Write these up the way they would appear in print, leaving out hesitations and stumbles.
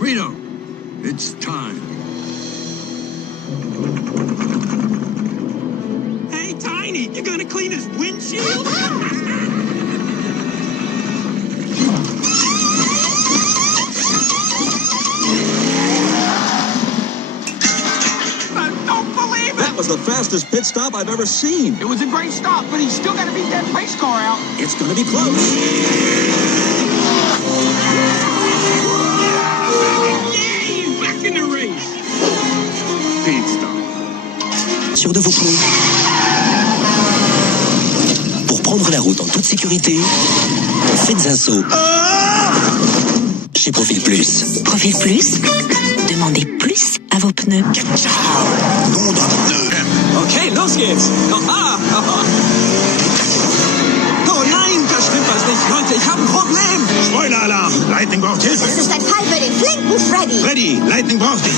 Guido, it's time. Hey, Tiny, you gonna clean his windshield? That was the fastest pit stop I've ever seen. It was a great stop, but he's still got to beat that race car out. It's going to be close. Yay! Back in the race. Pit stop. Sûr de vos pneus. Pour prendre la route en toute sécurité, faites un saut. Chez Profil Plus. Profil Plus, demandez plus à vos pneus. Okay, los geht's. Oh nein, das stimmt was nicht. Leute, ich habe ein Problem. Spoiler-Alarm. Lightning braucht Hilfe. Das ist ein Fall für den flinken Freddy. Freddy, Lightning braucht dich.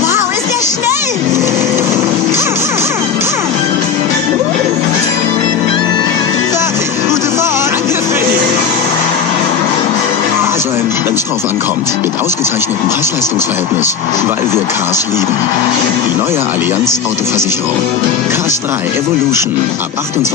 Wow, ist der schnell. Fertig. Gute Fahrt. Danke, Freddy. Sein, wenn's drauf ankommt. Mit ausgezeichnetem Preis-Leistungs-Verhältnis. Weil wir Cars lieben. Die neue Allianz Autoversicherung. Cars 3 Evolution. Ab 28.